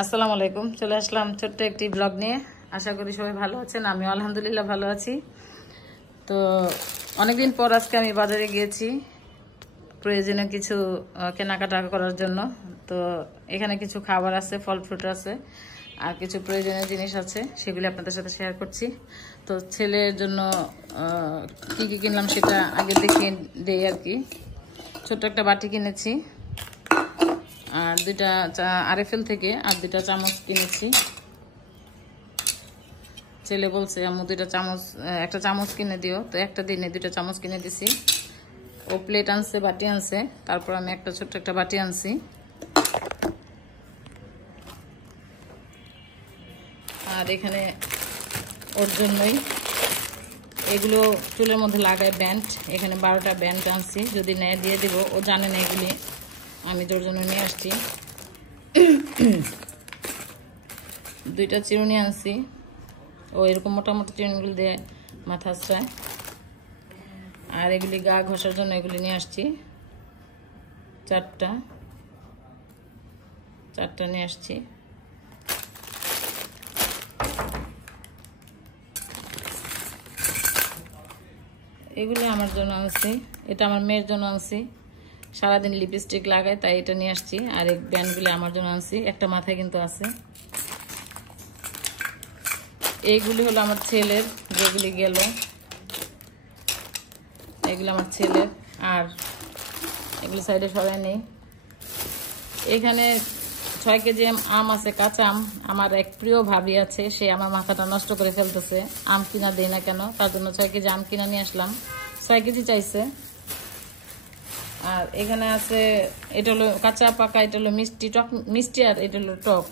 আসসালামু আলাইকুম। চলে আসলাম ছোট্ট একটি ব্লগ নিয়ে। আশা করি সবাই ভালো আছেন। আমি আলহামদুলিল্লাহ ভালো আছি। তো অনেকদিন পর আজকে আমি বাজারে গিয়েছি প্রয়োজনীয় কিছু কেনাকাটা করার জন্য। তো এখানে কিছু খাবার আছে, ফল ফ্রুট আছে, আর কিছু প্রয়োজনীয় জিনিস আছে, সেগুলি আপনাদের সাথে শেয়ার করছি। তো ছেলের জন্য কি কি কিনলাম সেটা আগে দেখিয়ে দেই আর কি। ছোট্ট একটা বাটি কিনেছি, আর দুইটা আরএফএল থেকে আর দুইটা চামচ কিনেছি। ছেলে বলছে আম্মু দুইটা চামচ, একটা চামচ কিনে দিও, তো একটা দিনে দুইটা চামচ কিনে দিছি। ও প্লেট আনছে, বাটি আনছে, তারপর আমি একটা ছোট্ট একটা বাটি আনছি। আর এখানে ওর জন্যই এগুলো চুলের মধ্যে লাগায় ব্যান্ড, এখানে 12টা ব্যান্ড আনছি, যদি নেয় দিয়ে দিব। ও জানে না এগুলি, আমি তোর জন্য নিয়ে আসছি। দুইটা চিরুনি আনছি, ও এরকম মোটামুটি চিরুনিগুলো দিয়ে মাথা আশ্রায়। আর এগুলি গা ঘষার জন্য এগুলি নিয়ে আসছি, চারটা নিয়ে আসছি। এগুলি আমার জন্য আনছি, এটা আমার মেয়ের জন্য আনছি, সারাদিন লিপস্টিক লাগায় তাই এটা নিয়ে আসছি। আর এই ব্যান্ডগুলি আমার জন্য আনছি, একটা মাথায় কিন্তু আছে। এইগুলি হলো আমার ছেলের, যেগুলি গেল এগুলো আমার ছেলের। আর এগুলি সাইডে সরাই নেই। এখানে 6 কেজি আম আছে, কাঁচা আম। আমার এক প্রিয় ভাবি আছে, সে আমার মাথাটা নষ্ট করে ফেলতেছে, আম কিনা দেয় না কেন, তার জন্য 6 কেজি আম কিনা নিয়ে আসলাম। 6 কেজি চাইছে। আর এখানে আছে, এটা হলো কাঁচা পাকা, এটা হলো মিষ্টি, আর এটা হলো টক।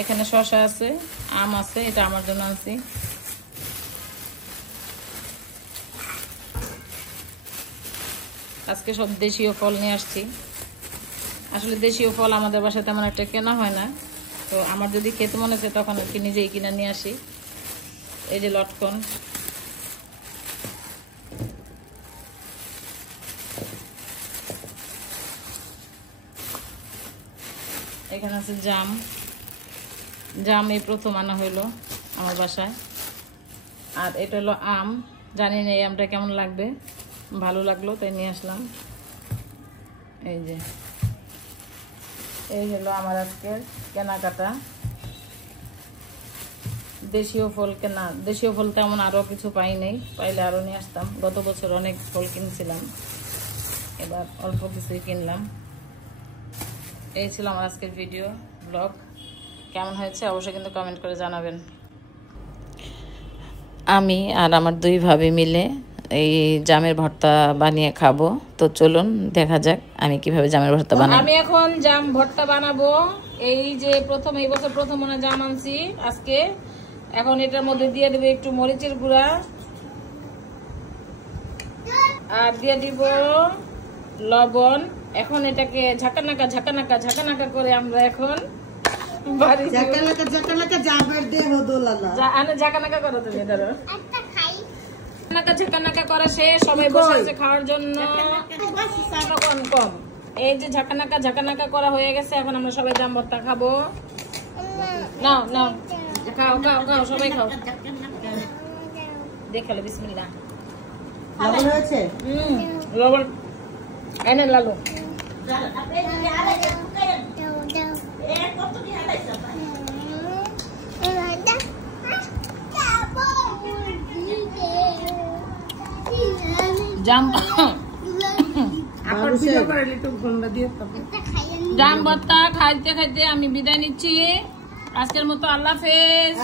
এখানে শসা আছে, আম আছে, এটা আমার জন্য আনছি। আজকে সব দেশীয় ফল নিয়ে আসছি। আসলে দেশীয় ফল আমাদের বাসায় তেমন একটা কেনা হয় না, তো আমার যদি খেতে মনে হয় তখন আর কি নিজেই কিনা নিয়ে আসি। এই যে লটকন, এখানে আছে জাম এই প্রথম আনা হইলো আমার বাসায়। আর এটা হলো আম, জানি না এই আমটা কেমন লাগবে, ভালো লাগলো তাই নিয়ে আসলাম। এই হলো আমার আজকের কেনাকাটা। দেশীয় ফল কেনা, দেশীয় ফল তেমন আরো কিছু পাই নাই, পাইলে আরো নিয়ে আসতাম। গত বছর অনেক ফল কিনছিলাম, এবার অল্প কিছুই কিনলাম। এই ছিল আমার আজকের ভিডিও ব্লগ। কেমন হয়েছে অবশ্যই কিন্তু কমেন্ট করে জানাবেন। আমি আর আমার 2 ভাবি মিলে এই জামের ভর্তা বানিয়ে খাবো। তো চলুন দেখা যাক আমি কিভাবে জামের ভর্তা বানাই। আমি এখন জাম ভর্তা বানাবো। এই যে এই বছর প্রথম মনে জাম আনছি আজকে। এখন এটার মধ্যে দিয়ে দেবো একটু মরিচের গুঁড়া, আর দিয়ে দিব লবণ। এখন এটাকে ঝাঁকানাকা করে আমরা এখন ঝাঁকানাকা করো তুমি। ঝাঁকানাকা করা শেষ, সবাই বসে আছে খাওয়ার জন্য। কম এই যে ঝাঁকানাকা করা হয়ে গেছে, এখন আমরা সবাই জাম ভর্তা খাবো। নাও খাও সবাই খাও। দেখালো বিসমিল্লাহ। লবণ হয়েছে? লবণ এনে লালু। জাম ভর্তা খাইতে খাইতে আমি বিদায় নিচ্ছি আজকের মতো। আল্লাহ হাফেজ।